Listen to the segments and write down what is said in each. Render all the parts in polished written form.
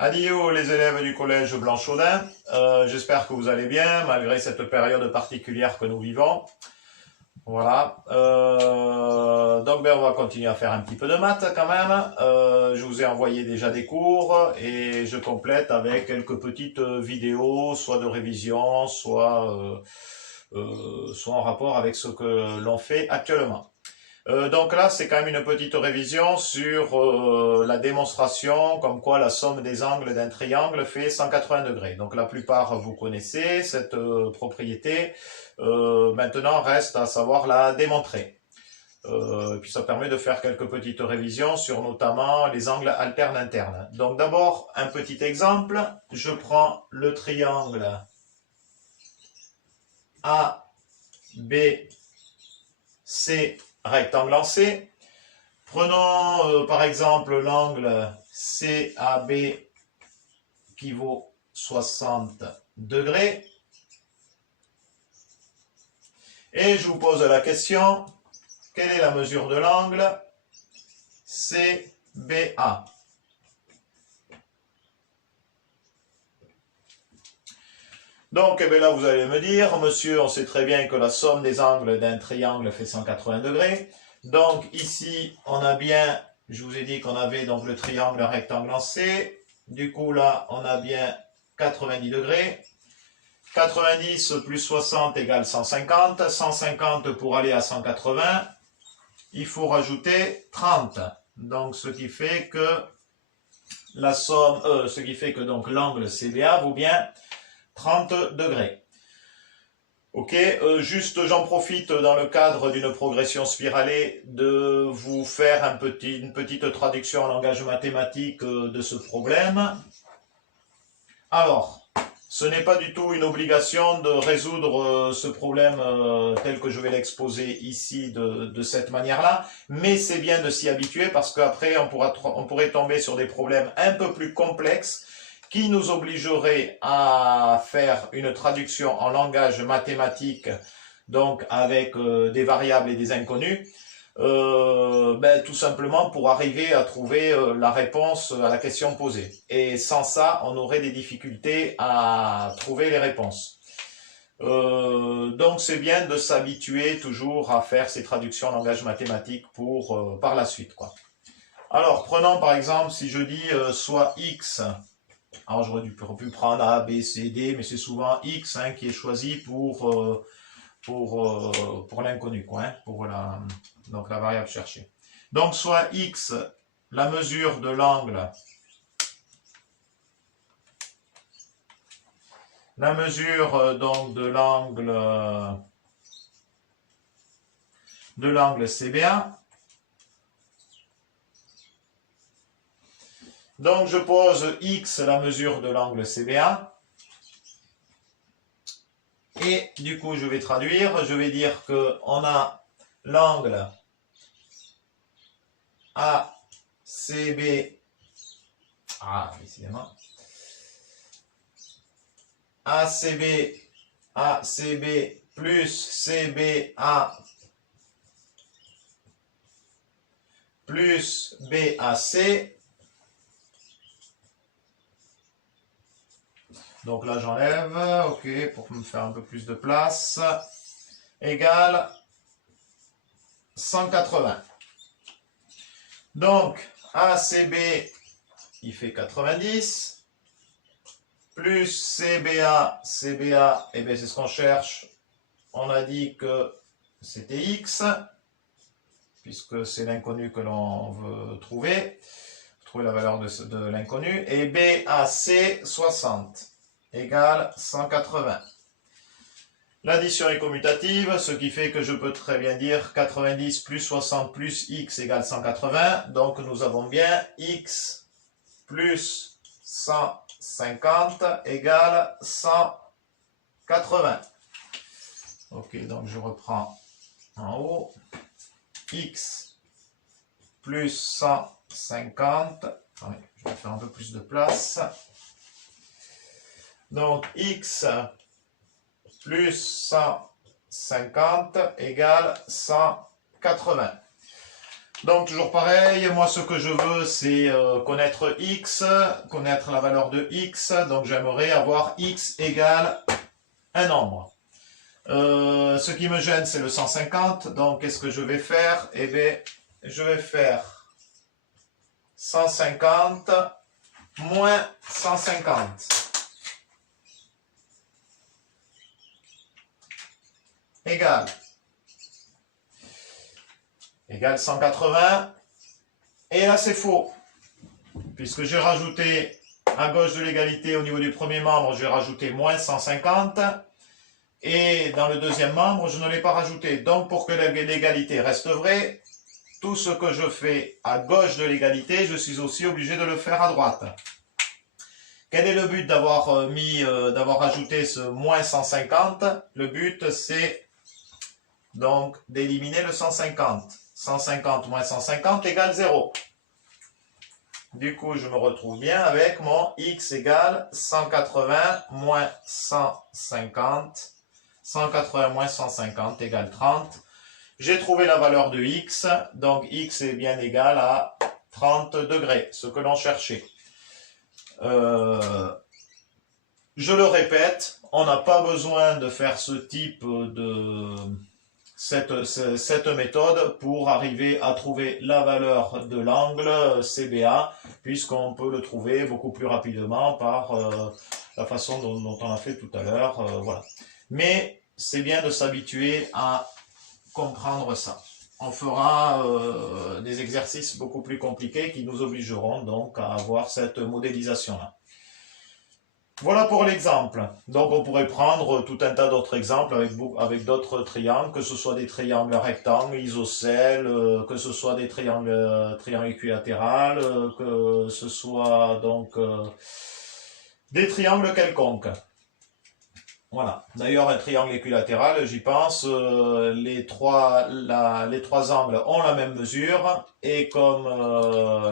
Adieu les élèves du collège Blanchaudin, j'espère que vous allez bien malgré cette période particulière que nous vivons. Voilà, donc on va continuer à faire un petit peu de maths quand même. Je vous ai envoyé déjà des cours et je complète avec quelques petites vidéos, soit de révision, soit en rapport avec ce que l'on fait actuellement. Donc là, c'est quand même une petite révision sur la démonstration comme quoi la somme des angles d'un triangle fait 180 degrés. Donc la plupart, vous connaissez cette propriété. Maintenant, reste à savoir la démontrer. Puis ça permet de faire quelques petites révisions sur notamment les angles alternes internes. Donc d'abord, un petit exemple. Je prends le triangle ABC rectangle en C. Prenons par exemple l'angle CAB qui vaut 60 degrés. Et je vous pose la question, quelle est la mesure de l'angle CBA? Donc là vous allez me dire, monsieur, on sait très bien que la somme des angles d'un triangle fait 180 degrés. Donc ici on a bien, je vous ai dit qu'on avait donc le triangle rectangle en C. Du coup là on a bien 90 degrés. 90 plus 60 égale 150. 150 pour aller à 180, il faut rajouter 30. Donc ce qui fait que la somme, donc l'angle CBA vaut bien 30 degrés. Ok, juste j'en profite dans le cadre d'une progression spiralée de vous faire une petite traduction en langage mathématique de ce problème. Alors, ce n'est pas du tout une obligation de résoudre ce problème tel que je vais l'exposer ici de cette manière-là, mais c'est bien de s'y habituer parce qu'après on pourrait tomber sur des problèmes un peu plus complexes qui nous obligerait à faire une traduction en langage mathématique, donc avec des variables et des inconnus, tout simplement pour arriver à trouver la réponse à la question posée. Et sans ça, on aurait des difficultés à trouver les réponses. Donc c'est bien de s'habituer toujours à faire ces traductions en langage mathématique pour par la suite, quoi. Alors, prenons par exemple, si je dis soit x. Alors j'aurais pu prendre A, B, C, D, mais c'est souvent X qui est choisi pour l'inconnu, pour donc la variable cherchée. Donc soit X, la mesure de l'angle, donc de l'angle CBA. Donc je pose X, la mesure de l'angle CBA. Et du coup, je vais traduire. Je vais dire qu'on a l'angle ACB. Décidément. ACB plus CBA plus BAC. Donc là, j'enlève, ok, pour me faire un peu plus de place, égale 180. Donc, ACB, il fait 90, plus CBA, et bien c'est ce qu'on cherche. On a dit que c'était X, puisque c'est l'inconnu que l'on veut trouver la valeur de l'inconnu, et BAC, 60. Égale 180. L'addition est commutative, ce qui fait que je peux très bien dire 90 plus 60 plus x égale 180. Donc nous avons bien x plus 150 égale 180. Ok, donc je reprends en haut. X plus 150. Je vais faire un peu plus de place. Donc, x plus 150 égale 180. Donc toujours pareil, moi ce que je veux c'est connaître x, connaître la valeur de x, donc j'aimerais avoir x égale un nombre. Ce qui me gêne c'est le 150, donc qu'est-ce que je vais faire? Eh bien, je vais faire 150 moins 150 égale 180. Et là, c'est faux, puisque j'ai rajouté à gauche de l'égalité, au niveau du premier membre, j'ai rajouté moins 150. Et dans le deuxième membre, je ne l'ai pas rajouté. Donc, pour que l'égalité reste vraie, tout ce que je fais à gauche de l'égalité, je suis aussi obligé de le faire à droite. Quel est le but d'avoir ajouté ce moins 150? Le but, c'est donc d'éliminer le 150. 150 moins 150 égale 0. Du coup, je me retrouve bien avec mon x égale 180 moins 150. 180 moins 150 égale 30. J'ai trouvé la valeur de x, donc x est bien égal à 30 degrés, ce que l'on cherchait. Je le répète, on n'a pas besoin de faire ce type de... cette méthode pour arriver à trouver la valeur de l'angle CBA, puisqu'on peut le trouver beaucoup plus rapidement par la façon dont on a fait tout à l'heure. Voilà. Mais c'est bien de s'habituer à comprendre ça. On fera des exercices beaucoup plus compliqués qui nous obligeront donc à avoir cette modélisation-là. Voilà pour l'exemple. Donc on pourrait prendre tout un tas d'autres exemples avec d'autres triangles, que ce soit des triangles rectangles, isocèles, que ce soit des triangles équilatérales, que ce soit donc des triangles quelconques. Voilà. D'ailleurs, un triangle équilatéral, j'y pense, les trois angles ont la même mesure, et comme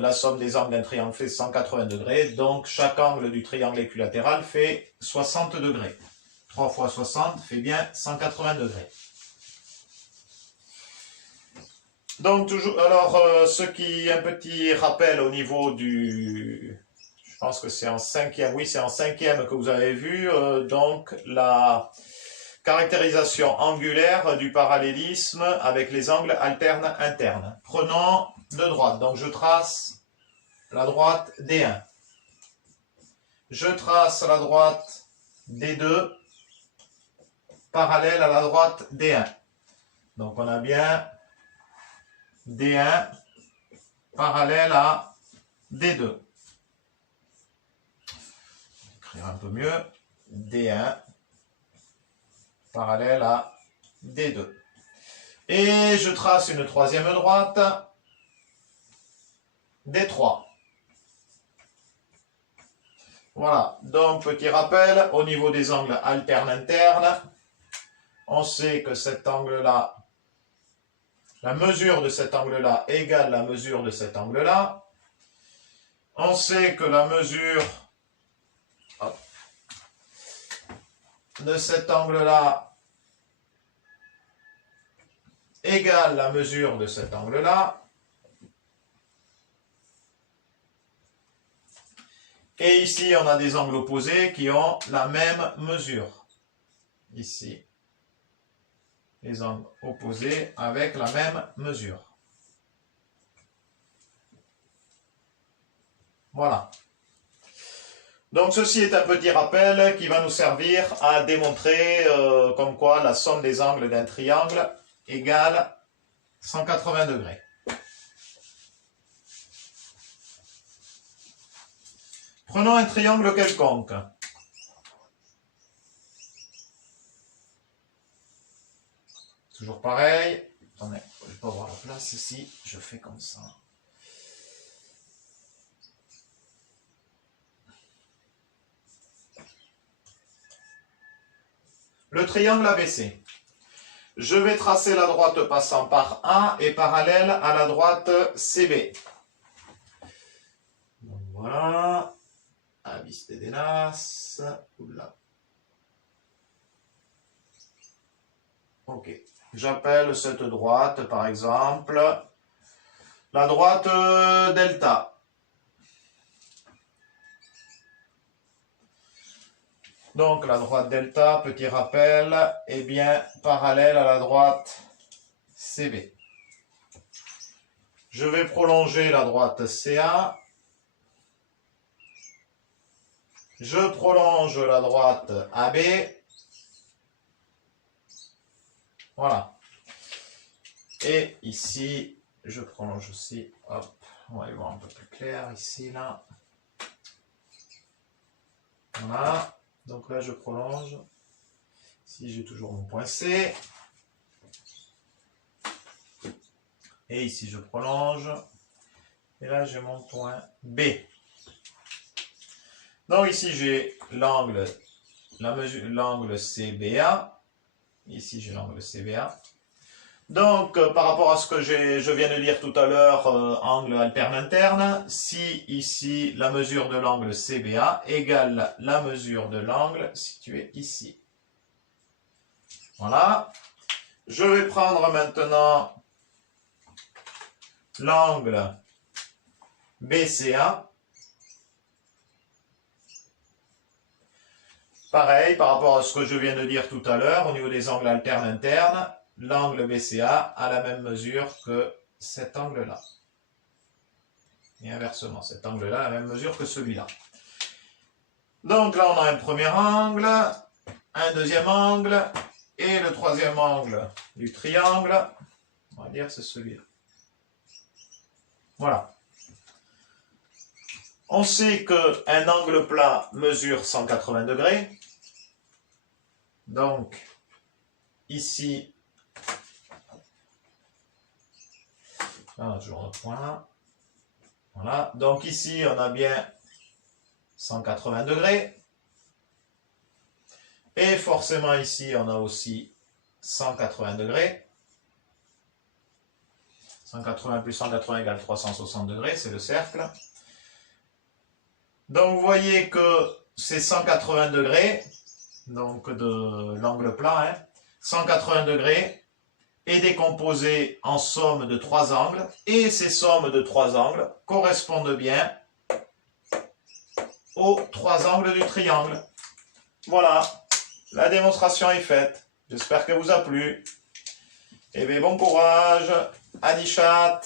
la somme des angles d'un triangle fait 180 degrés, donc chaque angle du triangle équilatéral fait 60 degrés. 3 fois 60 fait bien 180 degrés. Donc, toujours, alors, un petit rappel au niveau du... Je pense que c'est en cinquième, oui, c'est en cinquième que vous avez vu, donc la caractérisation angulaire du parallélisme avec les angles alternes internes. Prenons de droite, donc je trace la droite D1. Je trace la droite D2 parallèle à la droite D1. Donc on a bien D1 parallèle à D2. Écrire un peu mieux. D1 parallèle à D2. Et je trace une troisième droite, D3. Voilà, donc petit rappel, au niveau des angles alternes internes, on sait que cet angle-là, la mesure de cet angle-là égale la mesure de cet angle-là. On sait que la mesure de cet angle-là égale la mesure de cet angle-là. Et ici, on a des angles opposés qui ont la même mesure. Ici, les angles opposés avec la même mesure. Voilà. Donc ceci est un petit rappel qui va nous servir à démontrer comme quoi la somme des angles d'un triangle égale 180 degrés. Prenons un triangle quelconque. Toujours pareil. Attendez, je ne vais pas avoir la place ici. Je fais comme ça. Le triangle ABC. Je vais tracer la droite passant par A et parallèle à la droite CB. Donc voilà. Avis de Denas. Oula. Ok. J'appelle cette droite, par exemple, la droite delta. Donc la droite delta, petit rappel, est bien parallèle à la droite CB. Je vais prolonger la droite CA. Je prolonge la droite AB. Voilà. Et ici, je prolonge aussi. Hop, on va y voir un peu plus clair ici, là. Voilà. Donc là, je prolonge. Ici, j'ai toujours mon point C. Et ici, je prolonge. Et là, j'ai mon point B. Donc ici, j'ai l'angle CBA. Ici, j'ai l'angle CBA. Donc, par rapport à ce que je viens de dire tout à l'heure, angle alterne interne, si ici, la mesure de l'angle CBA égale la mesure de l'angle situé ici. Voilà. Je vais prendre maintenant l'angle BCA. Pareil, par rapport à ce que je viens de dire tout à l'heure, au niveau des angles alternes internes, l'angle BCA a la même mesure que cet angle-là. Et inversement, cet angle-là a la même mesure que celui-là. Donc là, on a un premier angle, un deuxième angle, et le troisième angle du triangle, on va dire c'est celui-là. Voilà. On sait qu'un angle plat mesure 180 degrés. Donc, ici, là, on a toujours notre point là. Voilà. Donc ici, on a bien 180 degrés. Et forcément, ici, on a aussi 180 degrés. 180 plus 180 égale 360 degrés, c'est le cercle. Donc, vous voyez que c'est 180 degrés. Donc de l'angle plat, hein, 180 degrés, est décomposé en somme de 3 angles, et ces sommes de 3 angles correspondent bien aux 3 angles du triangle. Voilà, la démonstration est faite. J'espère qu'elle vous a plu. Et bien bon courage, Adichat.